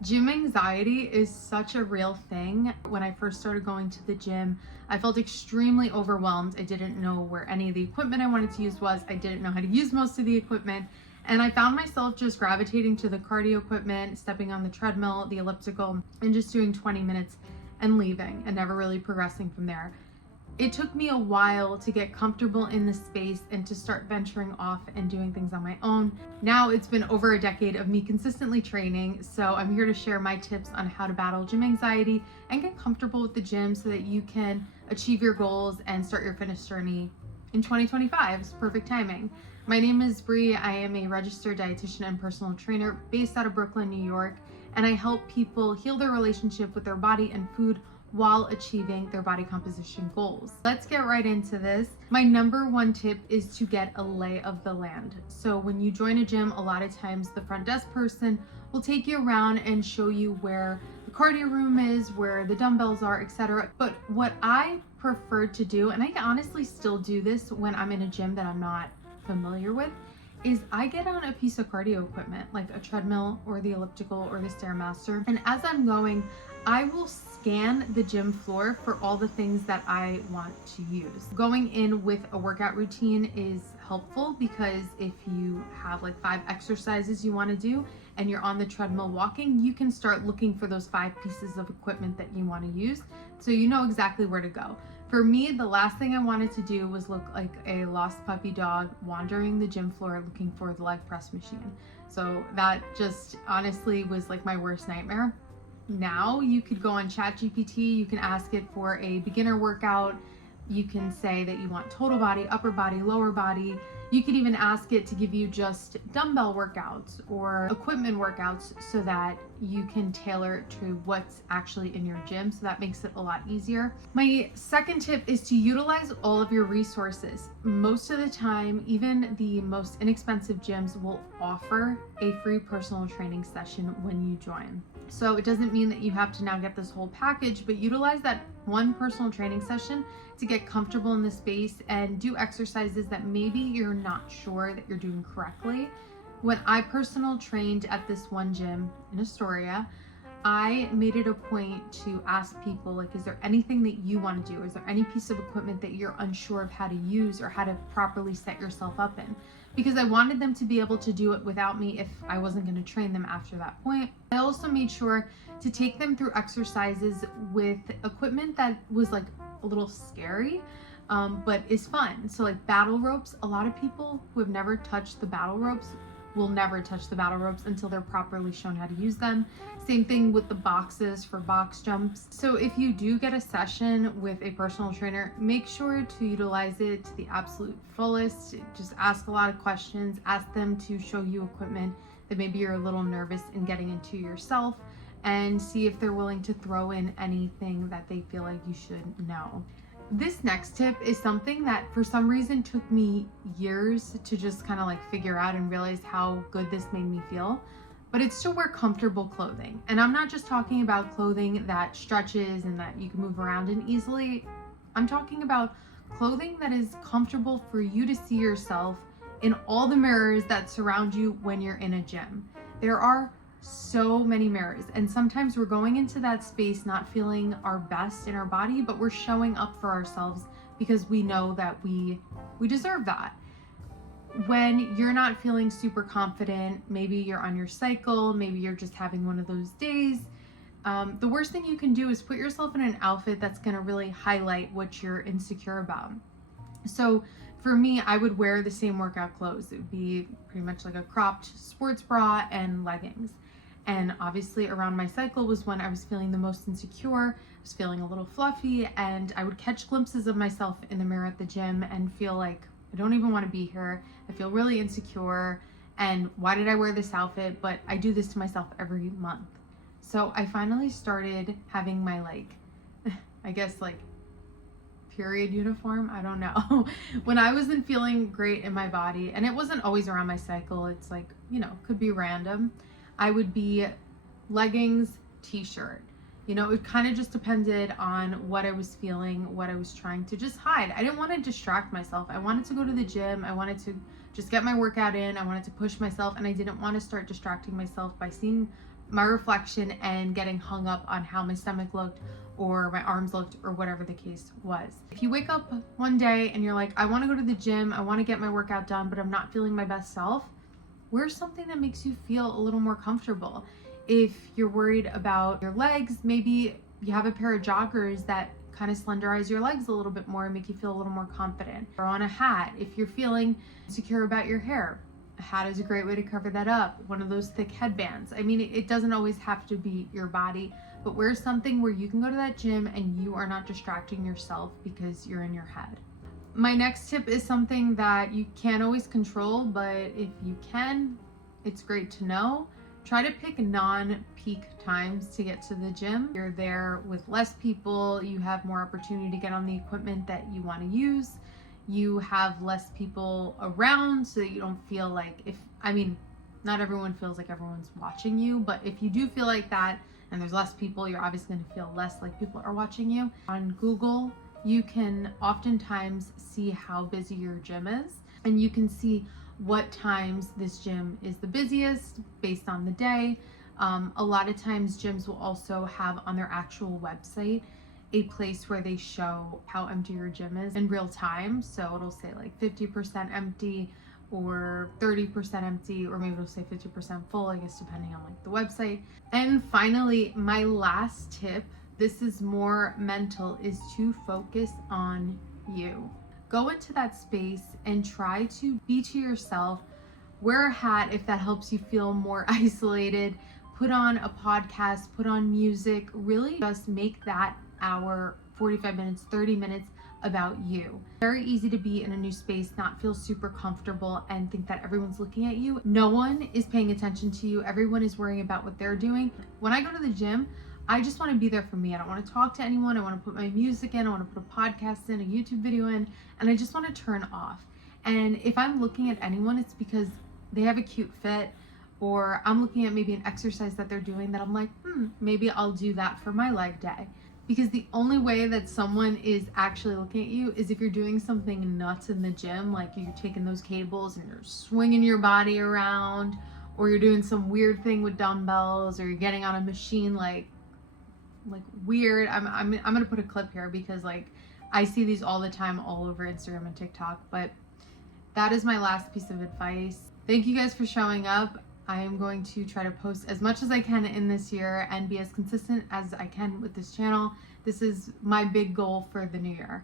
Gym anxiety is such a real thing. When I first started going to the gym, I felt extremely overwhelmed. I didn't know where any of the equipment I wanted to use was. I didn't know how to use most of the equipment. And I found myself just gravitating to the cardio equipment, stepping on the treadmill, the elliptical, and just doing 20 minutes and leaving and never really progressing from there. It took me a while to get comfortable in the space and to start venturing off and doing things on my own. Now it's been over a decade of me consistently training, so I'm here to share my tips on how to battle gym anxiety and get comfortable with the gym so that you can achieve your goals and start your fitness journey in 2025. It's perfect timing. My name is Bree. I am a registered dietitian and personal trainer based out of Brooklyn, New York, and I help people heal their relationship with their body and food while achieving their body composition goals. Let's get right into this. My number one tip is to get a lay of the land. So when you join a gym, a lot of times the front desk person will take you around and show you where the cardio room is, where the dumbbells are, etc. But what I prefer to do, and I honestly still do this when I'm in a gym that I'm not familiar with, is I get on a piece of cardio equipment like a treadmill or the elliptical or the Stairmaster, and as I'm going, I will scan the gym floor for all the things that I want to use. Going in with a workout routine is helpful because if you have like 5 exercises you want to do and you're on the treadmill walking, you can start looking for those 5 pieces of equipment that you want to use, so you know exactly where to go. For me, the last thing I wanted to do was look like a lost puppy dog wandering the gym floor looking for the leg press machine. So that just honestly was like my worst nightmare. Now you could go on ChatGPT, you can ask it for a beginner workout. You can say that you want total body, upper body, lower body. You could even ask it to give you just dumbbell workouts or equipment workouts so that you can tailor to what's actually in your gym. So that makes it a lot easier. My second tip is to utilize all of your resources. Most of the time, even the most inexpensive gyms will offer a free personal training session when you join. So it doesn't mean that you have to now get this whole package, but utilize that one personal training session to get comfortable in the space and do exercises that maybe you're not sure that you're doing correctly. When I personal trained at this one gym in Astoria, I made it a point to ask people, like, is there anything that you want to do? Is there any piece of equipment that you're unsure of how to use or how to properly set yourself up in? Because I wanted them to be able to do it without me if I wasn't going to train them after that point. I also made sure to take them through exercises with equipment that was like a little scary, but is fun. So like battle ropes, a lot of people who have never touched the battle ropes will never touch the battle ropes until they're properly shown how to use them. Same thing with the boxes for box jumps. So if you do get a session with a personal trainer, make sure to utilize it to the absolute fullest. Just ask a lot of questions, ask them to show you equipment that maybe you're a little nervous in getting into yourself, and see if they're willing to throw in anything that they feel like you should know. This next tip is something that for some reason took me years to just kind of like figure out and realize how good this made me feel, but it's to wear comfortable clothing. And I'm not just talking about clothing that stretches and that you can move around in easily. I'm talking about clothing that is comfortable for you to see yourself in all the mirrors that surround you when you're in a gym. There are so many mirrors, and sometimes we're going into that space not feeling our best in our body, but we're showing up for ourselves because we know that we deserve that. When you're not feeling super confident, maybe you're on your cycle, maybe you're just having one of those days, the worst thing you can do is put yourself in an outfit that's going to really highlight what you're insecure about. So for me, I would wear the same workout clothes. It would be pretty much like a cropped sports bra and leggings. And obviously around my cycle was when I was feeling the most insecure. I was feeling a little fluffy, and I would catch glimpses of myself in the mirror at the gym and feel like I don't even want to be here. I feel really insecure, and why did I wear this outfit? But I do this to myself every month. So I finally started having my I guess period uniform, I don't know. When I wasn't feeling great in my body, and it wasn't always around my cycle, it's like, could be random, I would be leggings, t-shirt. It kind of just depended on what I was feeling, what I was trying to just hide. I didn't want to distract myself. I wanted to go to the gym. I wanted to just get my workout in. I wanted to push myself, and I didn't want to start distracting myself by seeing my reflection and getting hung up on how my stomach looked or my arms looked or whatever the case was. If you wake up one day and you're like, I want to go to the gym, I want to get my workout done, but I'm not feeling my best self, wear something that makes you feel a little more comfortable. If you're worried about your legs, maybe you have a pair of joggers that kind of slenderize your legs a little bit more and make you feel a little more confident. Or on a hat, if you're feeling insecure about your hair, a hat is a great way to cover that up. One of those thick headbands. I mean, it doesn't always have to be your body, but wear something where you can go to that gym and you are not distracting yourself because you're in your head. My next tip is something that you can't always control, but if you can, it's great to know. Try to pick non-peak times to get to the gym. You're there with less people, you have more opportunity to get on the equipment that you want to use. You have less people around so that you don't feel like not everyone feels like everyone's watching you, but if you do feel like that and there's less people, you're obviously going to feel less like people are watching you. On Google, you can oftentimes see how busy your gym is, and you can see what times this gym is the busiest based on the day. A lot of times gyms will also have on their actual website a place where they show how empty your gym is in real time. So it'll say like 50% empty or 30% empty, or maybe it'll say 50% full, I guess, depending on like the website. And finally, my last tip, this is more mental, is to focus on you. Go into that space and try to be to yourself. Wear a hat if that helps you feel more isolated. Put on a podcast, put on music. Really just make that hour, 45 minutes, 30 minutes about you. Very easy to be in a new space, not feel super comfortable and think that everyone's looking at you. No one is paying attention to you. Everyone is worrying about what they're doing. When I go to the gym, I just want to be there for me. I don't want to talk to anyone. I want to put my music in. I want to put a podcast in, a YouTube video in, and I just want to turn off. And if I'm looking at anyone, it's because they have a cute fit, or I'm looking at maybe an exercise that they're doing that I'm like, maybe I'll do that for my leg day. Because the only way that someone is actually looking at you is if you're doing something nuts in the gym, like you're taking those cables and you're swinging your body around, or you're doing some weird thing with dumbbells, or you're getting on a machine like weird. I'm gonna put a clip here because like I see these all the time all over Instagram and TikTok. But that is my last piece of advice. Thank you guys for showing up. I am going to try to post as much as I can in this year and be as consistent as I can with this channel. This is my big goal for the new year.